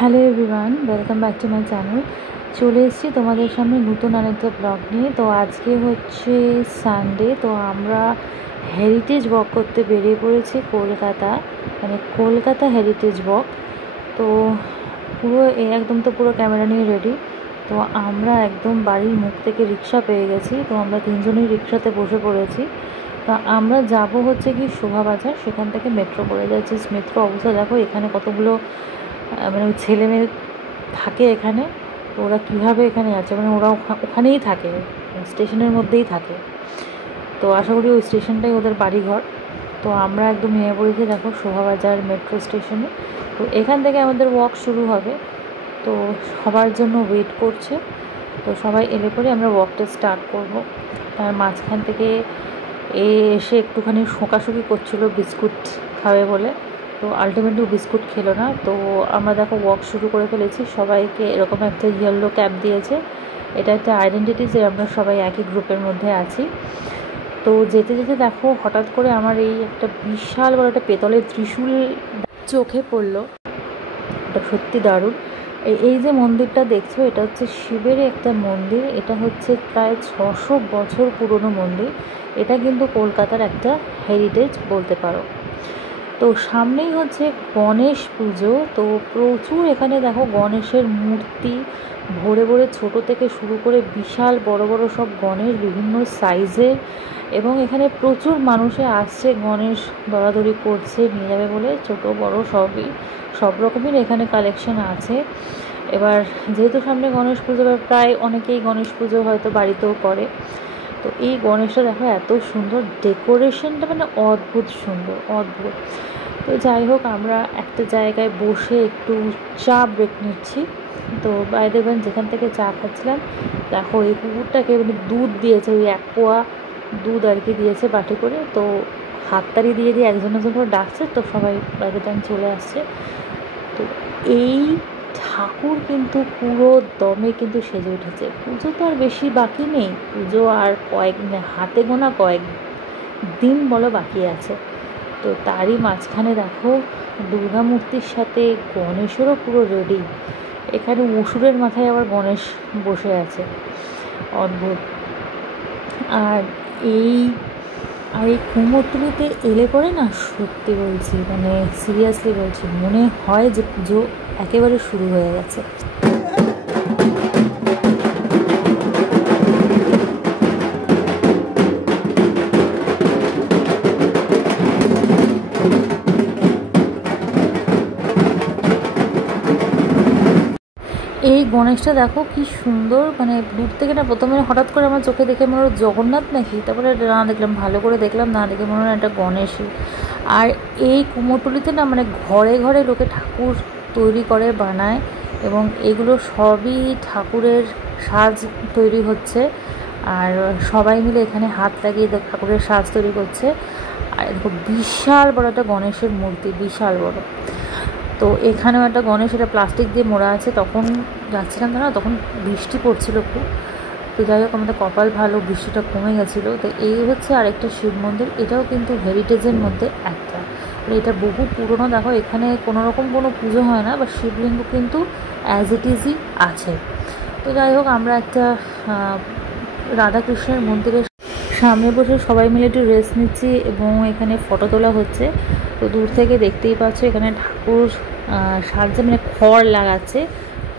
Hello everyone, welcome back to my channel. চলে এসেছি তোমাদের সামনে নতুন আরেকটা ব্লগ নিয়ে। তো আজকে হচ্ছে সানডে, তো আমরা হেরিটেজ ওয়াক করতে বেরিয়ে পড়েছি কলকাতা, মানে কলকাতা হেরিটেজ ওয়াক। তো পুরো একদম তো পুরো ক্যামেরা নিয়ে রেডি। তো আমরা একদম বাড়ির মুখ থেকে রিক্সা পেয়ে গেছি, তো আমরা তিনজনই রিক্সাতে বসে পড়েছি। তো আমরা যাব হচ্ছে কি শোভাবাজার, সেখান থেকে মেট্রো করে যাচ্ছি। মেট্রো অবস্থা দেখো, এখানে কতগুলো মানে ছেলে মেয়ে থাকে এখানে। তো ওরা কীভাবে এখানে আছে, মানে ওরা ওখানেই থাকে, স্টেশনের মধ্যেই থাকে। তো আশা করি ওই স্টেশনটাই ওদের বাড়িঘর। তো আমরা একদম নেমে পড়েছি দেখো শোভাবাজার মেট্রো স্টেশনে। তো এখান থেকে আমাদের ওয়াক শুরু হবে। তো সবার জন্য ওয়েট করছে। তো সবাই এলে পরে আমরা ওয়াকটা স্টার্ট করব। তার মাঝখান থেকে এসে একটুখানি শোকাশুকি করছিল বিস্কুট খাবে বলে। তো আলটিমেটলি বিস্কুট খেলো না। তো আমরা দেখো ওয়াক শুরু করে ফেলেছি। সবাইকে এরকম একটা ইয়েলো ক্যাপ দিয়েছে, এটা একটা আইডেন্টিটি যে আমরা সবাই একই গ্রুপের মধ্যে আছি। তো যেতে যেতে দেখো হঠাৎ করে আমার এই একটা বিশাল বড় একটা পেতলের ত্রিশূল চোখে পড়লো। এটা সত্যি দারুণ। এই যে মন্দিরটা দেখছো, এটা হচ্ছে শিবের একটা মন্দির। এটা হচ্ছে প্রায় 600 বছর পুরনো মন্দির। এটা কিন্তু কলকাতার একটা হেরিটেজ বলতে পারো। তো সামনেই হচ্ছে গণেশ পুজো। তো প্রচুর এখানে দেখো গণেশের মূর্তি ভরে ভরে, ছোটো থেকে শুরু করে বিশাল বড় বড় সব গণেশ বিভিন্ন সাইজের। এবং এখানে প্রচুর মানুষে আসছে, গণেশ দরাদরি করছে নিয়ে যাবে বলে, ছোট বড় সব রকমের এখানে কালেকশন আছে। এবার যেহেতু সামনে গণেশ পুজো, প্রায় অনেকেই গণেশ পুজো হয়তো বাড়িতেও করে। তো এই গণেশটা দেখো এত সুন্দর ডেকোরেশনটা, মানে অদ্ভুত সুন্দর, অদ্ভুত। তো যাই হোক, আমরা একটা জায়গায় বসে একটু চা ব্রেক নিচ্ছি। তো বাইরে যেখান থেকে চা খাচ্ছিলাম, দেখো এই কুকুরটাকে মানে দুধ দিয়েছে, ওই 1 পোয়া দুধ আর কি দিয়েছে বাটি করে। তো হাততালি দিয়ে দিয়ে একজন একজন করে ডাকছে। তো সবাই বাইরে চলে আসছে। তো এই ঠাকুর কিন্তু পুরো দমে কিন্তু সেজে উঠেছে। পুজো তো আর বেশি বাকি নেই, পুজো আর হাতে গোনা কয়েক দিন বলো বাকি আছে। তো তারই মাঝখানে দেখো দুর্গা মূর্তির সাথে গণেশেরও পুরো রেডি। এখানে অসুরের মাথায় আবার গণেশ বসে আছে, অদ্ভুত। আর এই কুমোরটুলিতে এলে পরে না, সত্যি বলছি, মানে সিরিয়াসলি বলছি, মনে হয় যে পুজো একেবারে শুরু হয়ে গেছে। এই গণেশটা দেখো কি সুন্দর, মানে দূর থেকে না প্রথমে হঠাৎ করে আমার চোখে দেখে মনে হলো জগন্নাথ নাকি, তারপরে না দেখলাম, ভালো করে দেখলাম, না দেখে মনে হলো একটা গণেশই। আর এই কুমোরটুলিতে না, মানে ঘরে ঘরে লোকে ঠাকুর তৈরি করে, বানায়, এবং এগুলো সবই ঠাকুরের সাজ তৈরি হচ্ছে। আর সবাই মিলে এখানে হাত লাগিয়ে ঠাকুরের সাজ তৈরি করছে। আর দেখো বিশাল বড় একটা গণেশের মূর্তি, বিশাল বড়। তো এখানেও একটা গণেশ, এটা প্লাস্টিক দিয়ে মোড়া আছে। তখন যাচ্ছিলাম না, তখন বৃষ্টি পড়ছিল খুব। তো যাই হোক, আমাদের কপাল ভালো, বৃষ্টিটা কমে গেছিলো। তো এই হচ্ছে আরেকটা শিব মন্দির, এটাও কিন্তু হেরিটেজের মধ্যে একটা। এটা বহু পুরনো। দেখো এখানে কোনো রকম কোনো পুজো হয় না, বা শিবলিঙ্গ কিন্তু অ্যাজ ইট ইজই আছে। তো যাই হোক, আমরা একটা রাধাকৃষ্ণের মন্দিরের সামনে বসে সবাই মিলে একটু রেস্ট নিচ্ছি, এবং এখানে ফটো তোলা হচ্ছে। তো দূর থেকে দেখতেই পাচ্ছ এখানে ঠাকুর সাজছে, মানে খড় লাগাচ্ছে।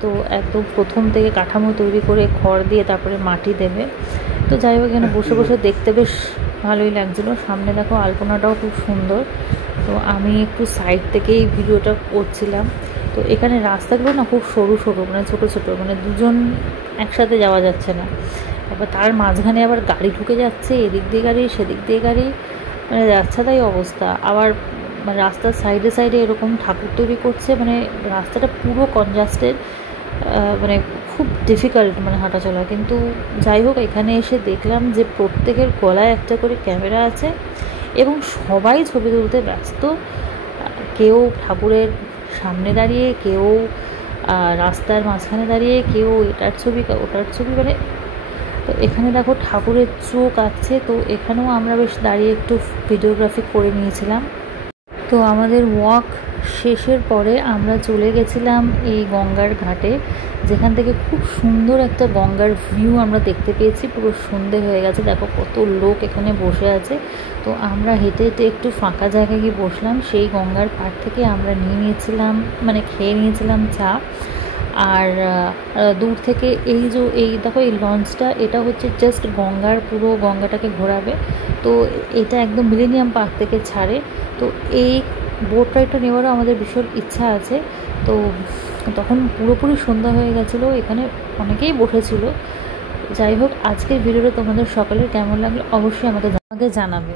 তো একদম প্রথম থেকে কাঠামো তৈরি করে খড় দিয়ে তারপরে মাটি দেবে। তো যাই হোক, এখানে বসে বসে দেখতে বেশ ভালোই লাগছিলো। সামনে দেখো আলপনাটাও খুব সুন্দর। তো আমি একটু সাইড থেকেই ভিডিওটা করছিলাম। তো এখানে রাস্তাগুলো না খুব সরু সরু, মানে ছোটো ছোটো, মানে দুজন একসাথে যাওয়া যাচ্ছে না। তারপর তার মাঝখানে আবার গাড়ি ঢুকে যাচ্ছে, এদিক দিয়ে গাড়ি সেদিক দিয়ে গাড়ি, মানে যাচ্ছে তাই অবস্থা। আবার মানে রাস্তার সাইডে সাইডে এরকম ঠাকুর তৈরি করছে, মানে রাস্তাটা পুরো কনজাস্টেড, মানে খুব ডিফিকাল্ট মানে হাঁটা চলা। কিন্তু যাই হোক, এখানে এসে দেখলাম যে প্রত্যেকের গলায় একটা করে ক্যামেরা আছে, এবং সবাই ছবি তুলতে ব্যস্ত। কেউ ঠাকুরের সামনে দাঁড়িয়ে, কেউ রাস্তার মাঝখানে দাঁড়িয়ে, কেউ এটার ছবি ওটার ছবি, মানে। তো এখানে দেখো ঠাকুরের চোখ আছে। তো এখানেও আমরা বেশ দাঁড়িয়ে একটু ভিডিওগ্রাফি করে নিয়েছিলাম। তো আমাদের ওয়াক শেষের পরে আমরা চলে গেছিলাম এই গঙ্গার ঘাটে, যেখান থেকে খুব সুন্দর একটা গঙ্গার ভিউ আমরা দেখতে পেয়েছি। পুরো সন্ধে হয়ে গেছে, দেখো কত লোক এখানে বসে আছে। তো আমরা হেঁটে হেঁটে একটু ফাঁকা জায়গায় গিয়ে বসলাম। সেই গঙ্গার পাড় থেকে আমরা নিয়েছিলাম, মানে খেয়ে নিয়েছিলাম চা। আর দূর থেকে এই দেখো এই লঞ্চটা, এটা হচ্ছে জাস্ট পুরো গঙ্গাটাকে ঘোরাবে। তো এটা একদম মিলেনিয়াম পার্ক থেকে ছাড়ে। তো এই বোট রাইডটা নেওয়ারও আমাদের ভীষণ ইচ্ছা আছে। তো তখন পুরোপুরি সন্ধ্যা হয়ে গেছিলো, এখানে অনেকেই বসেছিল। যাই হোক, আজকের ভিডিওটা তোমাদের সকলের কেমন লাগলো অবশ্যই আমাকে জানাবে।